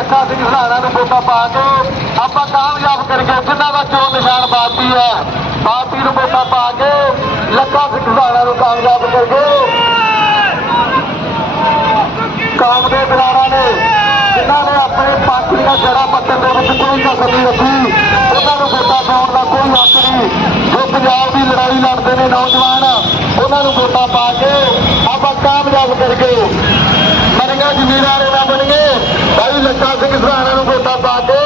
ਲੱਖਾ ਸਿੰਘ ਸਹਾਣਾ ਨੂੰ ਵੋਟਾਂ ਪਾ ਕੇ ਆਪਾਂ ਕਾਮਯਾਬ ਕਰੀਏ ਜਿੰਨਾ ਦਾ ਚੋਣ ਨਿਸ਼ਾਨ ਬਾਤੀ ਹੈ, ਬਾਤੀ ਨੂੰ ਵੋਟਾਂ ਪਾ ਕੇ ਲੱਖਾ ਸਿੰਘ ਸਹਾਣਾ ਨੂੰ ਕਾਮਯਾਬ ਕਰਕੇ ਕਾਮ ਦੇ ਬਰਾੜਾ ਨੇ ਜਿਨ੍ਹਾਂ ਨੇ ਆਪਣੇ ਪੰਥ ਦੀਆਂ ਜੜ੍ਹਾਂ ਪੱਟਣ ਦੇ ਵਿੱਚ ਕੋਈ ਕਸਰ ਨਹੀਂ ਰੱਖੀ, ਉਹਨਾਂ ਨੂੰ ਵੋਟਾਂ ਪਾਉਣ ਦਾ ਕੋਈ ਹੱਕ ਨਹੀਂ। ਜੋ ਪੰਜਾਬ ਦੀ ਲੜਾਈ ਲੜਦੇ ਨੇ ਨੌਜਵਾਨ, ਉਹਨਾਂ ਨੂੰ ਵੋਟਾਂ ਪਾ ਕੇ ਆਪਾਂ ਕਾਮਯਾਬ ਕਰੀਏ ਮਰਗਾ ਜ਼ਿਮੀਦਾਰ ਲੱਖਾ ਸਿੰਘ ਸਹਾਣਾ ਨੂੰ ਵੋਟਾਂ ਪਾ ਕੇ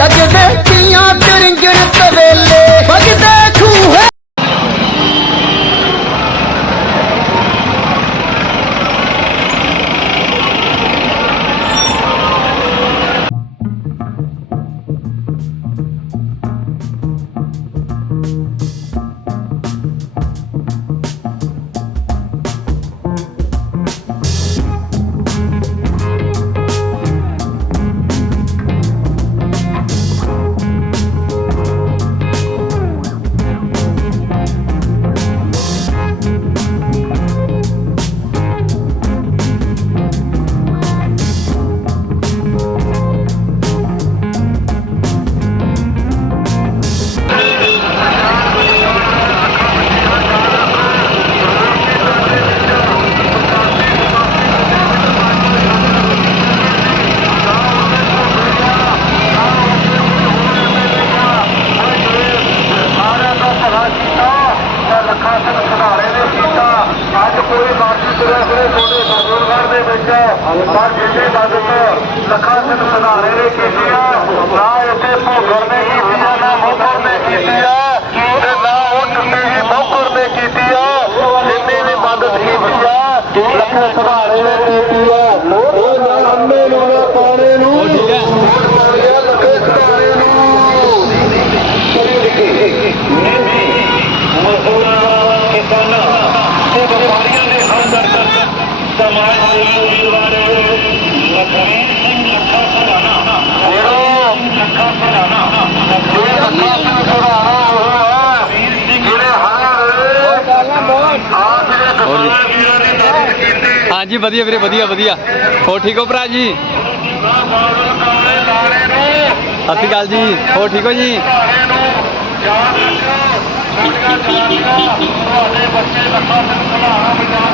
you give it ਵਿੱਚ ਪਰ ਜਿੰਨੇ ਮਦਦ ਲੱਖਾਂ ਸਿੰਘ ਸੁਧਾਰੇ ਨੇ ਕੀਤੀ ਆ। ਨਾ ਉੱਥੇ ਭੋਗਰ ਨੇ ਕੀਤੀ ਆ ਨਾ ਮੋਹਰ ਨੇ ਕੀਤੀ ਆ। ਤੇ ਨਾ ਉਹ ਟੁੱਟੀ ਜੀ ਮੋਹਰ ਨੇ ਕੀਤੀ ਆ। ਜਿੰਨੇ ਵੀ ਮਦਦ ਕੀਤੀ ਆ ਲੱਖਾਂ ਸੁਧਾਰੇ ਨੇ ਕੀਤੀ ਆ। ਉਹ ਨਾ ਅੰਮੇ ਨੂੰ ਨਾ। ਪਾਣੇ ਨੂੰ ਹੈ। ਲੱਖੇ ਸੁਧਾਰੇ ਨੂੰ। ਮਜ਼ਦੂਰਾਂ ਕਿਸਾਨਾਂ ਤੇ ਵਪਾਰੀਆਂ ਦੇ ਹਮਦਰਦ ਸਮਾਜ ਦੇ ਵੀਰਵਾਰੇ ਲਖਵੀਰ ਸਿੰਘ ਲੱਖਾ ਸਰਾਣਾ ਜਿਹੜਾ ਲੱਖਾ ਸਰਾਣਾ ਇਹ ਲੱਖਾ ਸਿੰਘ ਸਰਾਣਾ ਉਹ ਹੈ ਜਿਹੜੇ ਹਰ ਆਪ ਦੇ ਕਿਸਾਨ ਵੀਰਾਂ ਨੇ ਮਦਦ ਕੀਤੀ ਹਾਂਜੀ, ਵਧੀਆ ਵੀਰੇ, ਵਧੀਆ ਵਧੀਆ। ਹੋਰ ਠੀਕ ਹੋ ਭਰਾ ਜੀ? ਸਤਿ ਸ਼੍ਰੀ ਅਕਾਲ ਜੀ। ਹੋਰ ਠੀਕ ਹੋ ਜੀ? ਤੁਹਾਡੇ ਬੱਚੇ ਲੱਖਾਂ ਸਿੰਘ ਸਲਾਣਾ ਪੰਜਾਬ